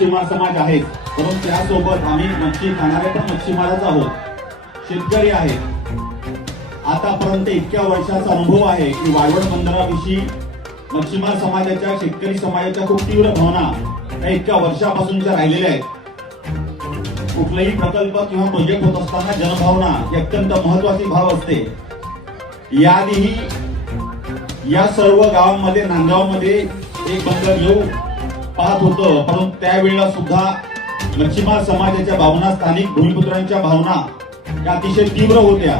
समाज आहेत. म्हणून त्यासोबत आम्ही मच्छी खाणारे पण मच्छीमारच आहोत. शेतकरी आहेत. आतापर्यंत इतक्या वर्षाचा अनुभव आहे की वाळवण बंदराविषयी मच्छीमार समाजाच्या शेतकरी समाजाच्या खूप तीव्र भावना या इतक्या वर्षापासूनच्या राहिलेल्या आहेत. कुठलाही प्रकल्प किंवा प्रोजेक्ट होत असताना जनभावना ही अत्यंत महत्वाची भाव असते. याआधीही या सर्व गावांमध्ये नांदगावमध्ये एक बंदर येऊ पाहत होतं. परंतु त्यावेळेला सुद्धा मच्छिमार समाजाच्या भावना स्थानिक भूमिपुत्रांच्या भावना या अतिशय तीव्र होत्या.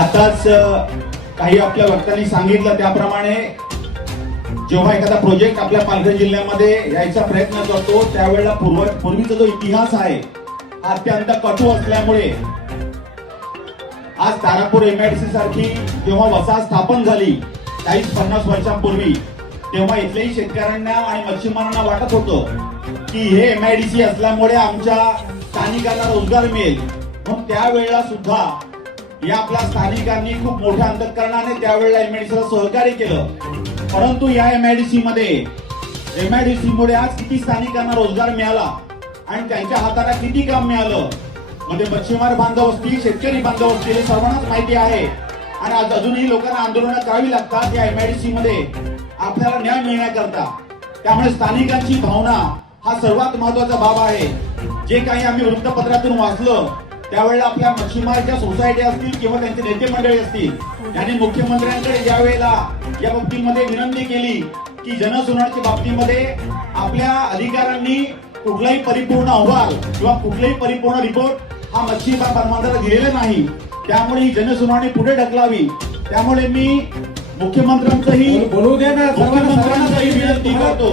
आताच काही आपल्या वक्त्यांनी सांगितलं त्याप्रमाणे जेव्हा एखादा प्रोजेक्ट आपल्या पालघर जिल्ह्यामध्ये यायचा प्रयत्न करतो त्यावेळेला पूर्व पूर्वीचा जो इतिहास आहे हा अत्यंत कटू असल्यामुळे आज तारापूर एमआयडीसी सारखी जेव्हा वसाहत स्थापन झाली चाळीस पन्नास वर्षांपूर्वी तेव्हा इथल्याही शेतकऱ्यांना आणि मच्छीमारांना वाटत होतं की हे एमआयडीसी असल्यामुळे आमच्या स्थानिकांना रोजगार मिळेल. मग त्यावेळेला सुद्धा या आपल्या स्थानिकांनी खूप मोठ्या अंतकरणाने त्यावेळेला एमआयडीसीला सहकार्य केलं. परंतु या एमआयडीसी मध्ये एमआयडीसी मुळे आज किती स्थानिकांना रोजगार मिळाला आणि त्यांच्या हाताला किती काम मिळालं? म्हणजे मध्ये मच्छीमार बांधव असतील शेतकरी बांधव असतील हे सर्वांनाच माहिती आहे. आणि आज अजूनही लोकांना आंदोलनं करावी लागतात या एमआयडीसी मध्ये. आपल्याला न्याय मिळण्याकरता. त्यामुळे स्थानिकांची भावना हा सर्वात महत्त्वाचा बाब आहे. जे काही आम्ही वृत्तपत्रातून वाचलं त्यावेळेला आपल्या मच्छीमारच्या सोसायटी असतील किंवा त्यांचे नेते मंडळी असतील त्यांनी मुख्यमंत्र्यांकडे ज्या वेळेला या बाबतीमध्ये विनंती केली की जनसुनावणीच्या बाबतीमध्ये आपल्या अधिकाऱ्यांनी कुठलाही परिपूर्ण अहवाल किंवा कुठलाही परिपूर्ण रिपोर्ट हा मच्छीमार परमांदाला दिलेला नाही. त्यामुळे ही जनसुनावणी पुढे ढकलावी. त्यामुळे मी मुख्यमंत्र्यांचंही बोलू दे ना मुख्यमंत्र्यांचाही विनंती करतो.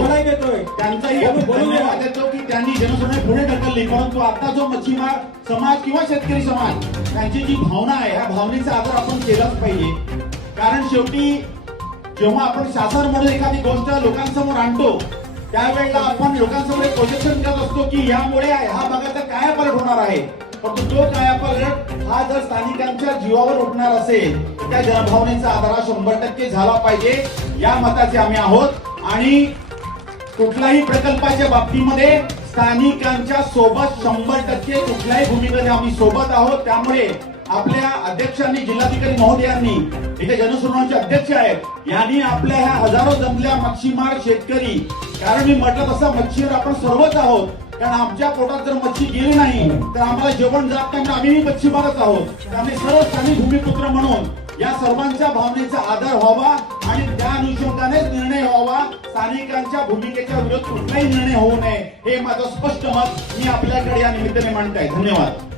त्यांचाही. धन्यवाद देतो की त्यांनी जनसुनावणी पुढे ढकलली परंतु आता जो मच्छीमार समाज किंवा शेतकरी समाज त्यांची जी भावना आहे या भावनेचा आदर आपण केलाच पाहिजे. कारण शेवटी जेव्हा आपण शासन म्हणून एखादी गोष्ट लोकांसमोर आणतो त्यावेळेला आपण लोकांसमोर एक प्रोजेक्शन करत असतो की यामुळे हा भागाचा कायापालट होणार आहे? परंतु तो कायापालट हा जर स्थानिकांच्या जीवावर उठणार असेल तर त्या जनभावनेचा आधार हा शंभर टक्के झाला पाहिजे. या मताचे आम्ही आहोत. आणि कुठल्याही प्रकल्पाच्या बाबतीमध्ये स्थानिकांच्या सोबत शंभर टक्के कुठल्याही भूमिकेने आम्ही सोबत आहोत. त्यामुळे आपल्या अध्यक्षांनी जिल्हाधिकारी महोदयांनी इथे जनसुनावणीचे अध्यक्ष आहेत यांनी आपल्या ह्या हजारो जमल्या मच्छीमार शेतकरी कारण मी म्हटलं तसा मच्छीवर आपण सर्वच आहोत. कारण आमच्या पोटात जर मच्छी गेली नाही तर आम्हाला जेवण जात नाही म्हणजे आम्ही मच्छीमारच आहोत. त्यामुळे सर्व स्थानिक भूमिपुत्र म्हणून या सर्वांच्या भावनेचा आदर व्हावा आणि त्या अनुषंगाने निर्णय व्हावा. स्थानिकांच्या भूमिकेच्या विरोध कुठलाही निर्णय होऊ नये हे माझं स्पष्ट मत मी आपल्याकडे या निमित्ताने मांडताय धन्यवाद.